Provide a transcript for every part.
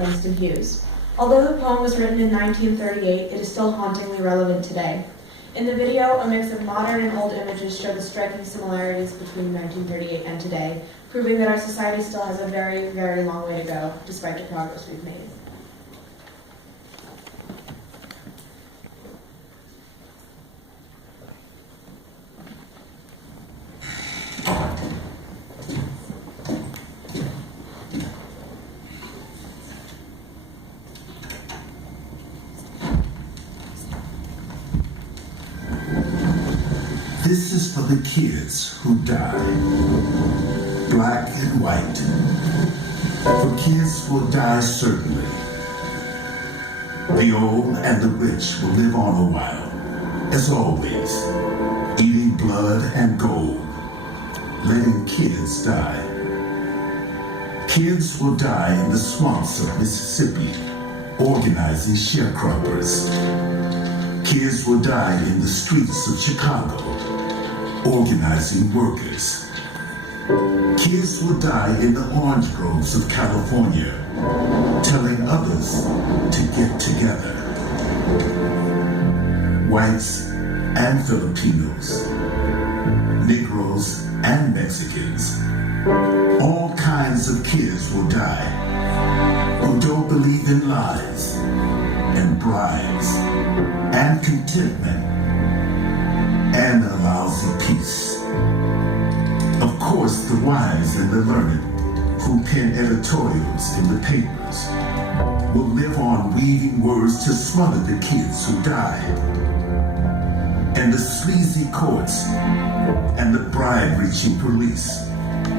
Langston Hughes. Although the poem was written in 1938, it is still hauntingly relevant today. In the video, a mix of modern and old images show the striking similarities between 1938 and today, proving that our society still has a very, very long way to go, despite the progress we've made. This is for the kids who die, black and white. For kids who will die certainly. The old and the rich will live on a while, as always, eating blood and gold, letting kids die. Kids will die in the swamps of Mississippi, organizing sharecroppers. Kids will die in the streets of Chicago, organizing workers. Kids will die in the orange groves of California, telling others to get together. Whites and Filipinos, Negroes and Mexicans, all kinds of kids will die who don't believe in lies and bribes and contentment and a lousy peace. Of course, the wise and the learned who pen editorials in the papers will live on weaving words to smother the kids who die. And the sleazy courts and the bribe-reaching police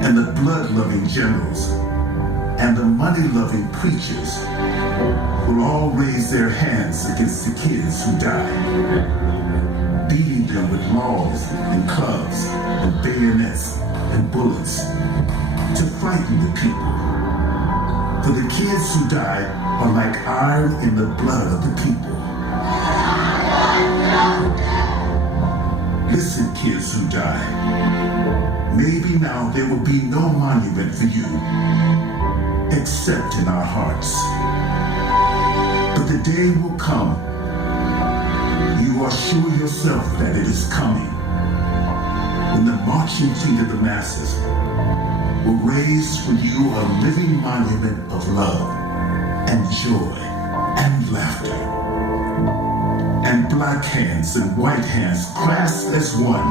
and the blood-loving generals and the money-loving preachers will all raise their hands against the kids who die, beating them with laws and clubs and bayonets and bullets to frighten the people. For the kids who die are like iron in the blood of the people. Listen, kids who die, maybe now there will be no monument for you except in our hearts. But the day will come, you are sure yourself that it is coming, when the marching feet of the masses will raise for you a living monument of love and joy and laughter, and black hands and white hands clasped as one,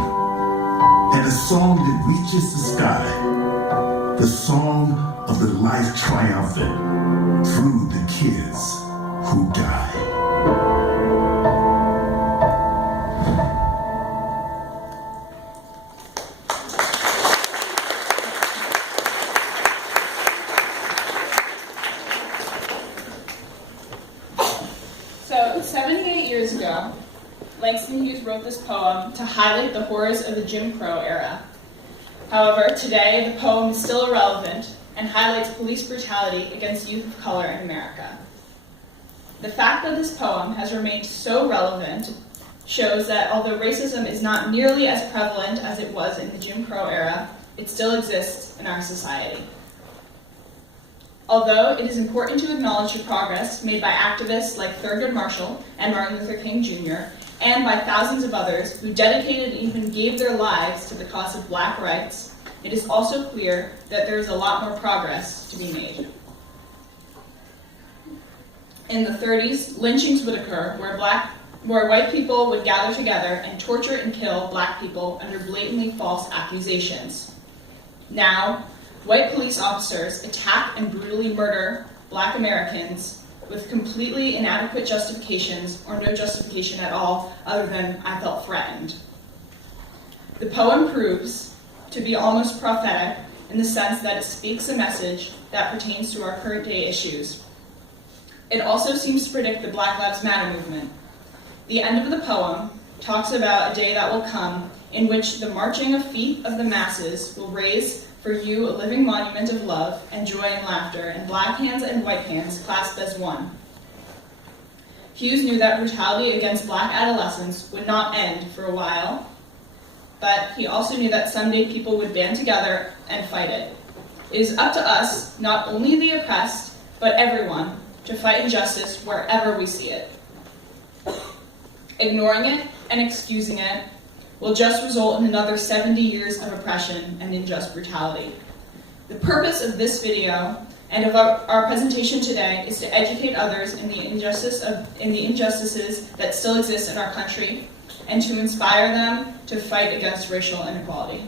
and a song that reaches the sky, the song of the life triumphant through the kids who die. So, 78 years ago, Langston Hughes wrote this poem to highlight the horrors of the Jim Crow era. However, today the poem is still irrelevant and highlights police brutality against youth of color in America. The fact that this poem has remained so relevant shows that although racism is not nearly as prevalent as it was in the Jim Crow era, it still exists in our society. Although it is important to acknowledge the progress made by activists like Thurgood Marshall and Martin Luther King Jr., and by thousands of others who dedicated and even gave their lives to the cause of black rights, it is also clear that there is a lot more progress to be made. In the 30s, lynchings would occur where white people would gather together and torture and kill black people under blatantly false accusations. Now, white police officers attack and brutally murder black Americans with completely inadequate justifications or no justification at all other than "I felt threatened." The poem proves to be almost prophetic in the sense that it speaks a message that pertains to our current day issues. It also seems to predict the Black Lives Matter movement. The end of the poem talks about a day that will come in which the marching of feet of the masses will raise for you a living monument of love and joy and laughter, and black hands and white hands clasped as one. Hughes knew that brutality against black adolescents would not end for a while, but he also knew that someday people would band together and fight it. It is up to us, not only the oppressed, but everyone, to fight injustice wherever we see it. Ignoring it and excusing it will just result in another 70 years of oppression and unjust brutality. The purpose of this video and of our presentation today is to educate others in the injustices that still exist in our country and to inspire them to fight against racial inequality.